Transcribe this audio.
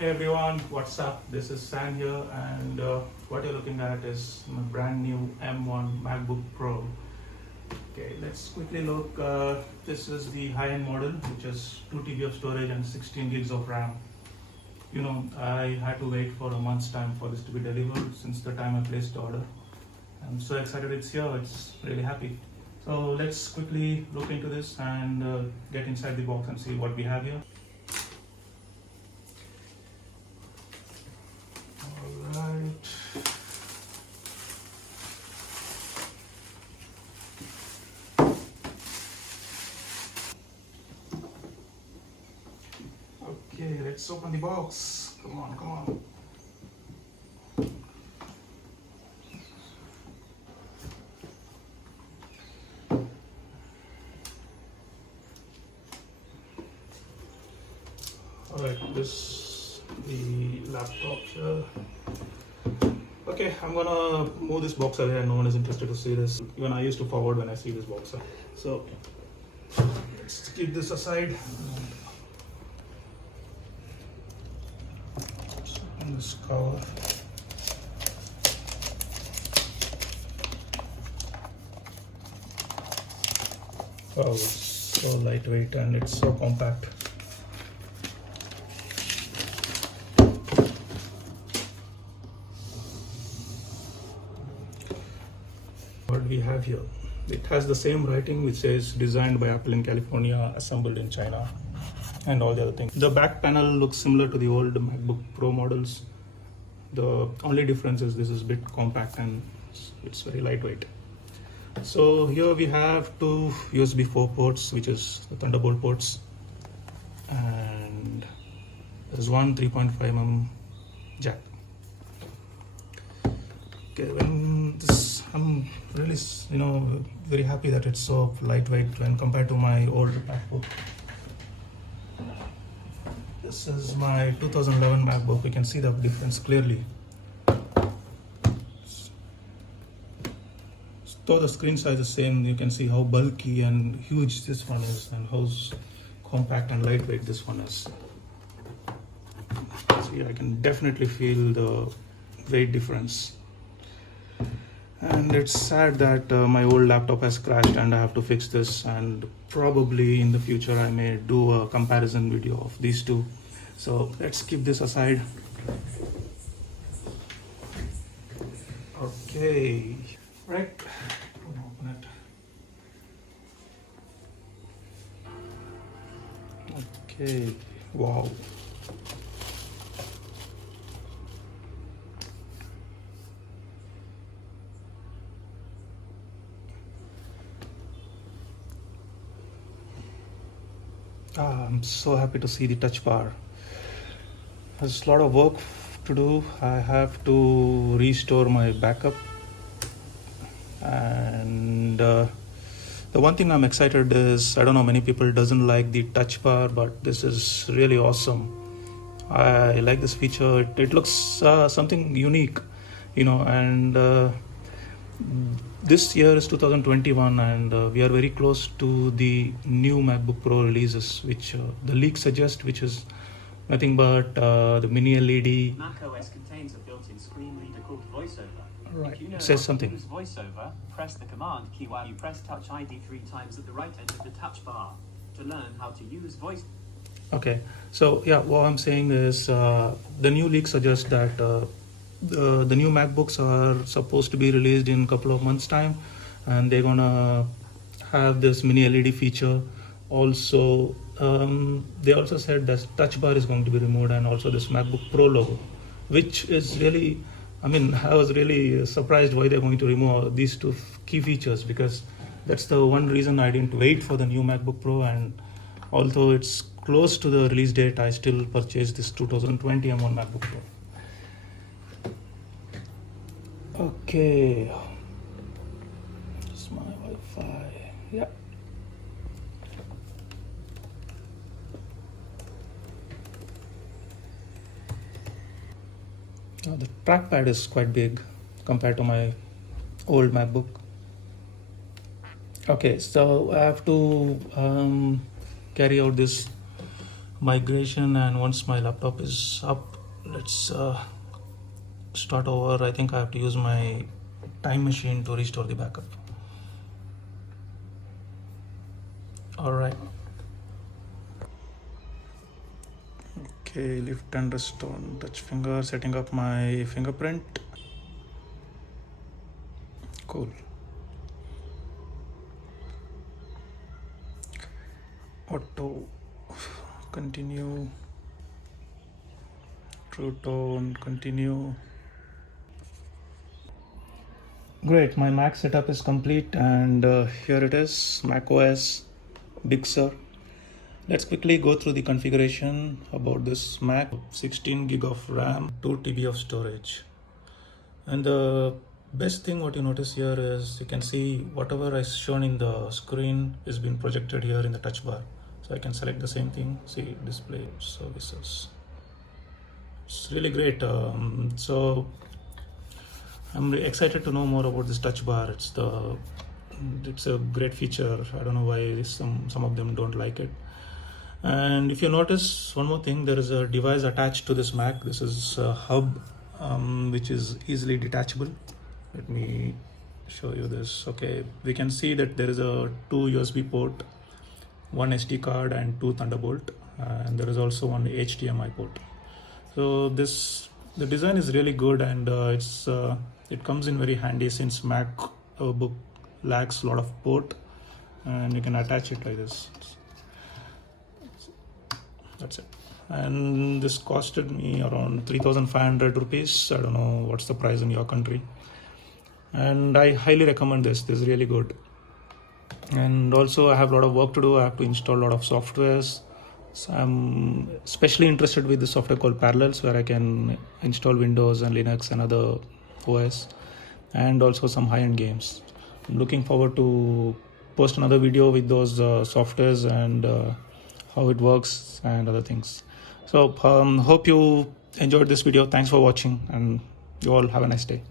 Hey everyone, what's up? This is Sam here, and what you're looking at is my brand new M1 MacBook Pro. Okay, let's quickly look. This is the high-end model, which is 2 TB of storage and 16 gigs of RAM. You know, I had to wait for a month's time for this to be delivered since the time I placed the order. I'm so excited it's here, it's really happy. So let's quickly look into this and get inside the box and see what we have here. Alright. Okay, let's open the box. Come on, come on. Alright, this the laptop here. Okay, I'm gonna move this box away and no one is interested to see this. Even I used to forward when I see this box. So let's keep this aside. Open this cover. Oh, it's so lightweight and it's so compact. What we have here, it has the same writing which says designed by Apple in California, assembled in China, and all the other things. The back panel looks similar to the old MacBook Pro models. The only difference is this is a bit compact and it's very lightweight. So here we have two USB 4 ports, which is the Thunderbolt ports, and there's one 3.5mm jack. Okay, when this, I'm really, very happy that it's so lightweight when compared to my old MacBook. This is my 2011 MacBook. You can see the difference clearly. Though the screen size is the same, you can see how bulky and huge this one is and how compact and lightweight this one is. See, I can definitely feel the weight difference. And it's sad that my old laptop has crashed and I have to fix this, and probably in the future I may do a comparison video of these two. So let's keep this aside. Okay, right, open it. Okay, wow. I'm so happy to see the touch bar. There's a lot of work to do. I have to restore my backup, and the one thing I'm excited is, I don't know, many people doesn't like the touch bar, but this is really awesome. I like this feature. It looks something unique, and this year is 2021, and we are very close to the new MacBook Pro releases, which the leaks suggest, which is nothing but the mini LED. macOS contains a built-in screen reader called VoiceOver. Right. If you know It says how something. to use VoiceOver, press the command key while you press Touch ID 3 times at the right end of the touch bar to learn how to use voice. Okay, so yeah, what I'm saying is the new leaks suggest that the new MacBooks are supposed to be released in a couple of months' time, and they're gonna have this mini LED feature. Also, they also said that touch bar is going to be removed, and also this MacBook Pro logo, which is really, I was really surprised why they're going to remove these two key features, because that's the one reason I didn't wait for the new MacBook Pro. And although it's close to the release date, I still purchased this 2020 M1 MacBook Pro. Okay, it's my Wi-Fi. Yeah. Now the trackpad is quite big compared to my old MacBook. Okay, so I have to carry out this migration, and once my laptop is up, let's start over. I think I have to use my time machine to restore the backup. All right. Okay, lift and rest on touch finger, setting up my fingerprint. Cool. Auto, continue, true tone, continue. Great, my Mac setup is complete, and here it is, Mac OS Big Sur. Let's quickly go through the configuration about this Mac. 16 gig of RAM, 2 TB of storage. And the best thing what you notice here is you can see whatever is shown in the screen is being projected here in the touch bar. So I can select the same thing, see display services. It's really great. So I'm really excited to know more about this touch bar. It's a great feature. I don't know why some of them don't like it. And if you notice one more thing, there is a device attached to this Mac. This is a hub, which is easily detachable. Let me show you this. Okay, we can see that there is a 2 USB port, 1 SD card, and 2 Thunderbolt, and there is also one HDMI port. So the design is really good, and it comes in very handy since MacBook lacks a lot of port, and you can attach it like this. That's it. And this costed me around 3,500 rupees. I don't know what's the price in your country. And I highly recommend this. This is really good. And also I have a lot of work to do. I have to install a lot of softwares. So I'm especially interested with the software called Parallels, where I can install Windows and Linux and other OS, and also some high-end games. I'm looking forward to post another video with those softwares and how it works and other things. So hope you enjoyed this video. Thanks for watching, and you all have a nice day.